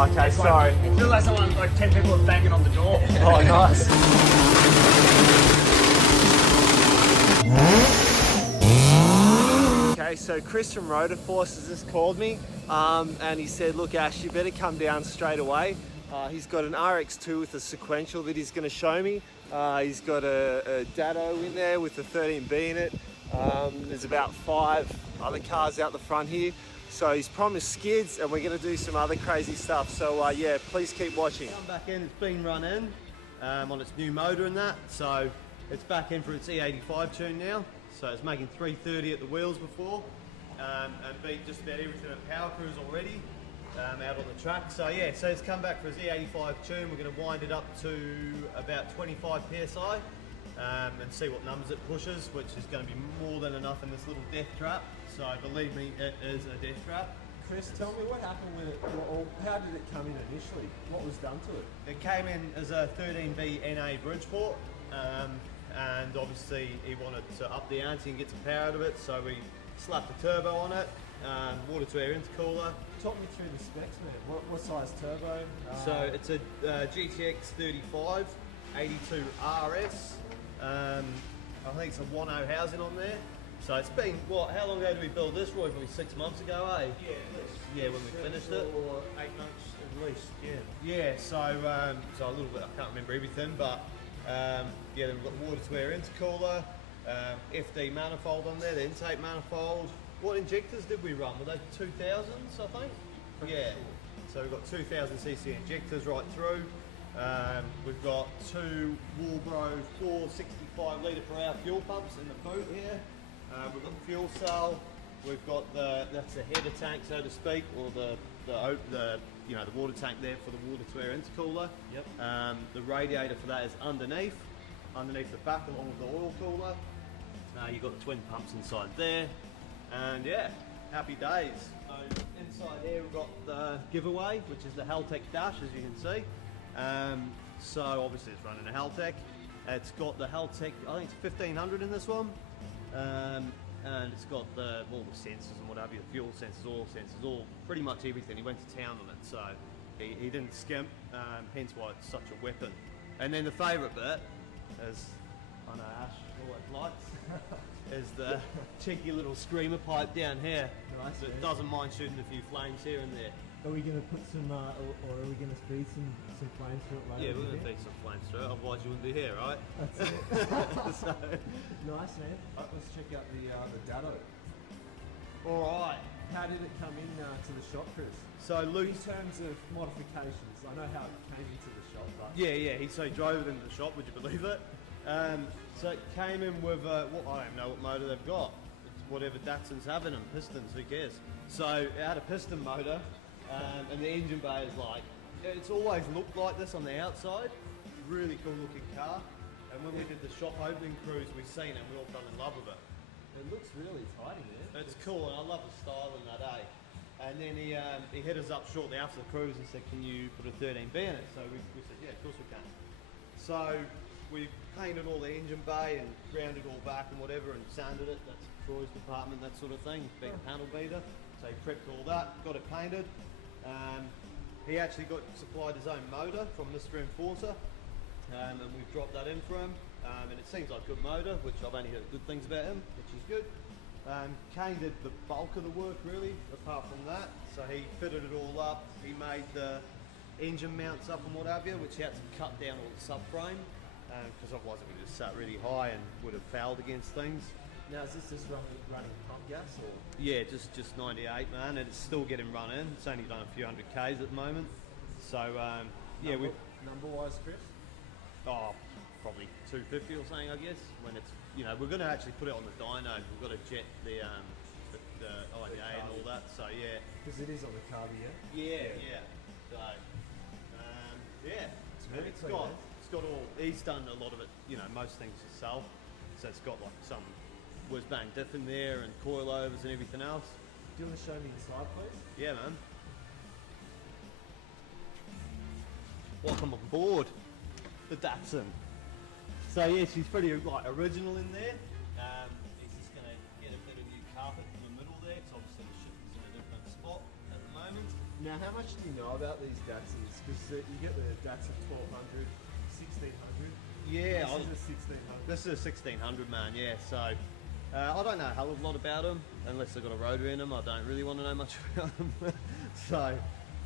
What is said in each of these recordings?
Oh, okay, It's sorry. Like, it feels like someone, like 10 people are banging on the door. Oh, nice. Okay, so Chris from Rotorforce has just called me and he said, look Ash, you better come down straight away. He's got an RX2 with a sequential that he's going to show me. He's got a Dado in there with a 13B in it. There's about 5 other cars out the front here. So he's promised skids and we're going to do some other crazy stuff. So yeah, please keep watching. Come back in, it's been run in on its new motor and that. So it's back in for its E85 tune now. So it's making 330 at the wheels before and beat just about everything at Power Cruise already out on the track. So yeah, so it's come back for its E85 tune. We're going to wind it up to about 25 PSI and see what numbers it pushes, which is going to be more than enough in this little death trap. So believe me, it is a death trap. Chris, tell me what happened with it, or how did it come in initially? What was done to it? It came in as a 13B NA Bridgeport, and obviously he wanted to up the ante and get some power out of it, so we slapped a turbo on it, water to air intercooler. Talk me through the specs, man. What size turbo? So it's a GTX 35, 82 RS. I think it's a 1.0 housing on there. So it's been, what, how long ago did we build this, Roy? Probably 6 months ago, eh? Yeah, at least. Yeah, when we finished it. Or 8 months at least, yeah. Yeah, so a little bit, I can't remember everything, but yeah, then we've got the water to air intercooler, FD manifold on there, the intake manifold. What injectors did we run? Were they 2000s, I think? Yeah, so we've got 2000cc injectors right through. We've got 2 Walbro 465 litre per hour fuel pumps in the boot here. We've got the fuel cell. We've got that's the header tank, so to speak, or the water tank there for the water to air intercooler. Yep. The radiator for that is underneath the back along with the oil cooler. You've got the twin pumps inside there, and yeah, happy days. So inside here we've got the giveaway, which is the Haltech dash, as you can see. So obviously it's running a Haltech. It's got the Haltech, I think it's 1500 in this one. And it's got all the sensors and what have you, the fuel sensors, oil sensors, all pretty much everything. He went to town on it, so he didn't skimp, hence why it's such a weapon. And then the favourite bit is, I know Ash always likes, is the cheeky little screamer pipe down here. Nice, that man. doesn't mind shooting a few flames here and there. Are we going to put some, or are we going to feed some flames through it later? Yeah, we're going to feed some flames through it, otherwise you wouldn't be here, right? That's it. So, Nice, man. Let's check out the Dado. alright. How did it come in to the shop, Chris? So Luke, In terms of modifications, I know how it came into the shop, but yeah, so he drove it into the shop, would you believe it? So it came in with, I don't know what motor they've got. It's whatever Datsun's having them, pistons, who cares? So it had a piston motor, and the engine bay is like, it's always looked like this on the outside. Really cool looking car. And when we did the shop opening cruise, we seen it, we all fell in love with it. it looks really tidy there. It's cool, and I love the style in that, eh? And then he hit us up shortly after the cruise and said, can you put a 13B in it? So we said, yeah, of course we can. So we painted all the engine bay and ground it all back and whatever and sanded it. That's Troy's department, that sort of thing, being a panel beater. So he prepped all that, got it painted. He actually got supplied his own motor from Mr. Enforcer, and we've dropped that in for him. And it seems like a good motor, which I've only heard good things about him, which is good. Kane did the bulk of the work really, apart from that. So he fitted it all up. He made the engine mounts up and what have you, which he had to cut down all the subframe, because otherwise it would have just sat really high and would have fouled against things. Now, is this just running pump gas or? Yeah, just 98, man, and it's still getting run in. It's only done a few hundred Ks at the moment. So, yeah, we Number-wise, Chris? probably 250 or something, I guess. When it's, we're going to actually put it on the dyno. We've got to jet the IDA and all that. So, yeah. Because it is on the carb, yeah? Yeah. So, yeah. And it's got all. He's done a lot of it. Most things himself. So it's got like some whiz bang diff in there and coilovers and everything else. Do you want to show me inside, please? Yeah, man. Welcome aboard the Datsun. So yeah, she's pretty like original in there. He's just gonna get a bit of new carpet in the middle there, because obviously the ship is in a different spot at the moment. Now, how much do you know about these Datsuns? Because you get the Datsun 1200, 1600. Yeah, This is a 1600. this is a 1600, man. Yeah, so I don't know a hell of a lot about them unless they've got a rotor in them. I don't really want to know much about them. So,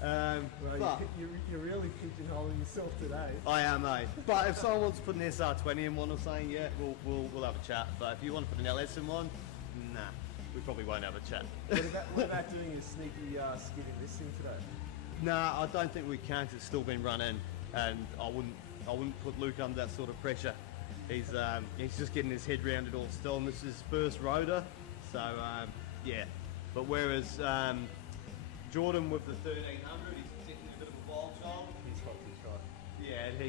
Well, but you're really pigeonholing yourself today. I am, mate. But if someone wants to put an SR20 in one or something, yeah, we'll have a chat. But if you want to put an LS in one, nah, we probably won't have a chat. What about doing a sneaky skid in this thing today? Nah, I don't think we can 'cause it's still been run in, and I wouldn't put Luke under that sort of pressure. He's just getting his head round it all still, and this is his first rotor, so yeah. But whereas Jordan with the 1300, he's getting a bit of a wild child. He's hot to try. Yeah, and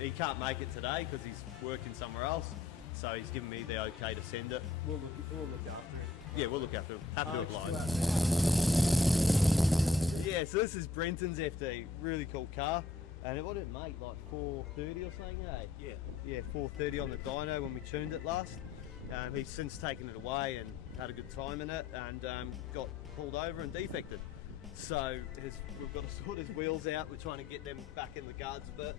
he can't make it today because he's working somewhere else, so he's given me the okay to send it. We'll look after him. Yeah, we'll look after him. Happy to oblige. Yeah, so this is Brenton's FD, really cool car. And what did it make, like 430 or something, eh? Yeah, 430 on the dyno when we tuned it last. He's since taken it away and had a good time in it, and got pulled over and defected. So we've got to sort his wheels out. We're trying to get them back in the guards a bit.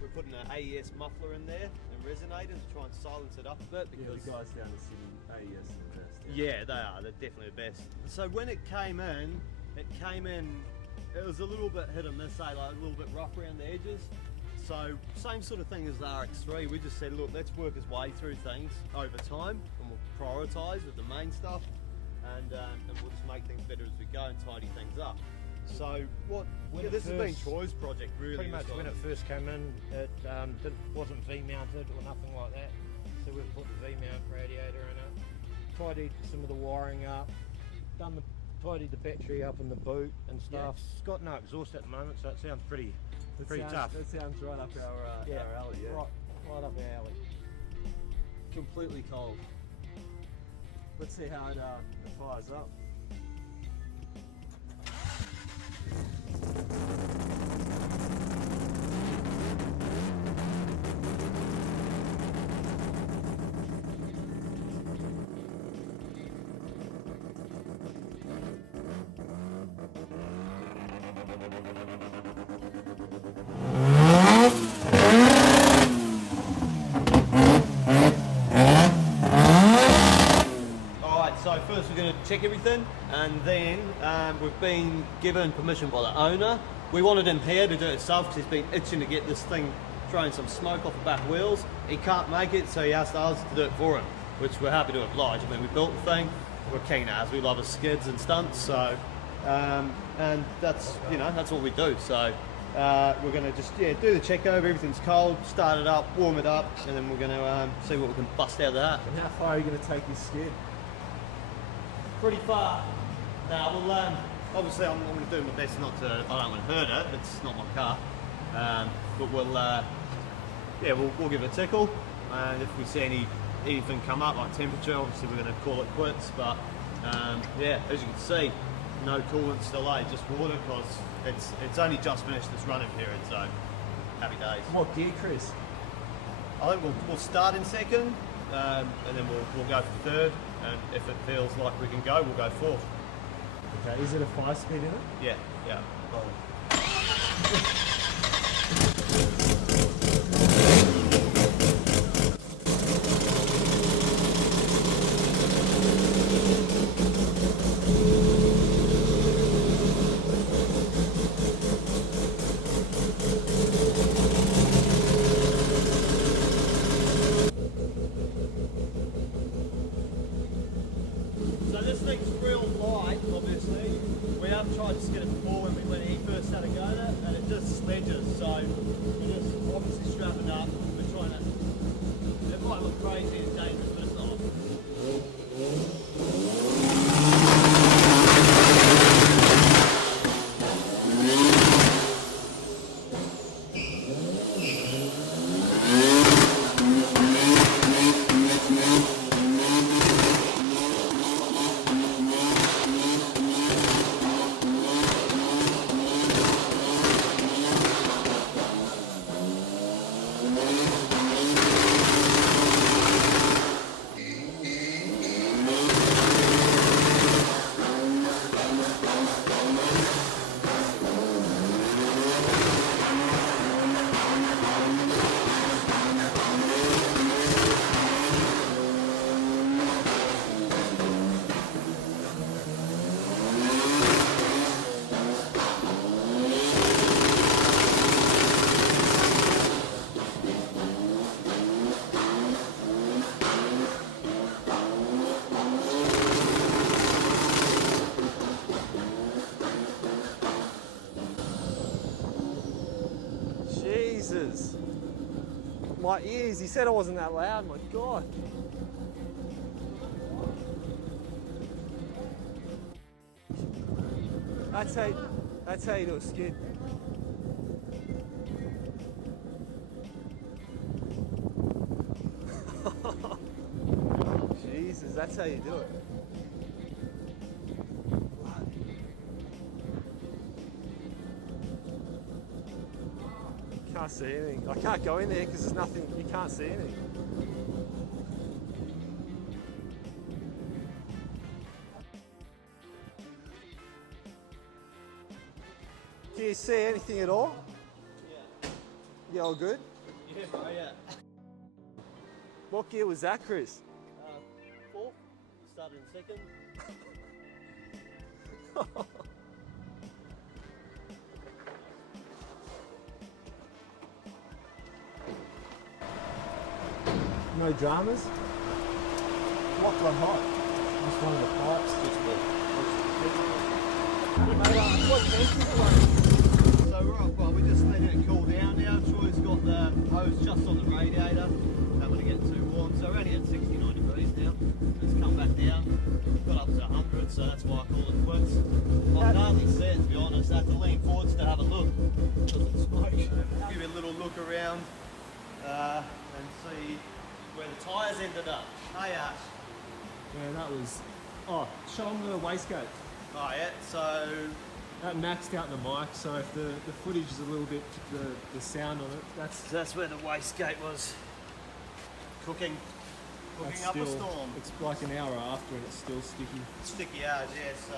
We're putting an AES muffler in there and resonators to try and silence it up a bit. Yeah, Because the guys down the city, AES are the best. yeah, they are. They're definitely the best. So when it came in, it was a little bit hit and miss, like a little bit rough around the edges. So same sort of thing as the RX3. We just said, look, let's work his way through things over time, and we'll prioritise with the main stuff, and we'll just make things better as we go and tidy things up. So this has been Troy's project, really. Pretty much when it first came in, it wasn't V-mounted or nothing like that. So we've put the V-mount radiator in it, tidied some of the wiring up, tidied the battery up in the boot and stuff. It's got no exhaust at the moment, so it sounds pretty tough. That sounds right up our alley, yeah. Right up our alley. Completely cold. Let's see how it fires up. So first we're going to check everything, and then we've been given permission by the owner. We wanted him here to do it himself because he's been itching to get this thing throwing some smoke off the back wheels. He can't make it, so he asked us to do it for him, which we're happy to oblige. I mean, we built the thing, we're keen as, we love our skids and stunts, so and that's that's what we do. So we're going to just do the check over. Everything's cold, start it up, warm it up, and then we're going to see what we can bust out of that. And how far are you going to take your skid? Pretty far. Now, well, obviously I'm going to do my best not to, I don't want to hurt it, it's not my car. But we'll give it a tickle, and if we see anything come up, like temperature, obviously we're going to call it quits, but yeah, as you can see, no coolant still, just water, because it's only just finished this running period, so happy days. What gear, Chris? I think we'll start in second, and then we'll go for third, and if it feels like we can go, we'll go fourth. Okay, is it a 5-speed in it? Yeah. So this thing's real light, obviously. We have tried to skid it before when he first started going it, and it just sledges. So we're just obviously strapping up. We're trying to. It might look crazy and dangerous, but it's not. my ears. He said I wasn't that loud. My God. That's how you do a skid. Jesus, that's how you do it. Can't see anything. I can't go in there because there's nothing, you can't see anything. Can you see anything at all? Yeah. You all good? Yeah, bro, yeah. What gear was that, Chris? Fourth, started in second. No dramas? What one hot? Just one of the pipes. What tension is it like? So we're up, well, we're just letting it cool down now. Troy's got the hose just on the radiator. Don't want to get too warm. So we're only at 69 degrees now. It's come back down. Got up to 100, so that's why I call it quits. I can hardly see it, to be honest. I have to lean forwards to have a look. Because it's smoke. Give you a little look around and see where the tyres ended up. Hey Ash. Yeah, that was. Oh, show them the wastegate. Oh yeah, so That maxed out the mic, so if the footage is a little bit, the sound on it, that's where the wastegate was cooking that's up a still, storm. it's like an hour after and it's still sticky. Sticky hours, yeah. So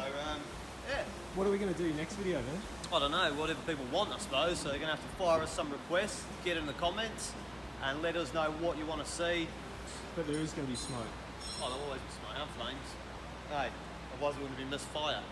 yeah. What are we going to do next video, man? I don't know, whatever people want, I suppose. So they're going to have to fire us some requests, get in the comments, and let us know what you want to see. But there is going to be smoke. Oh, there'll always be smoke and flames. Hey, otherwise it wouldn't be misfire.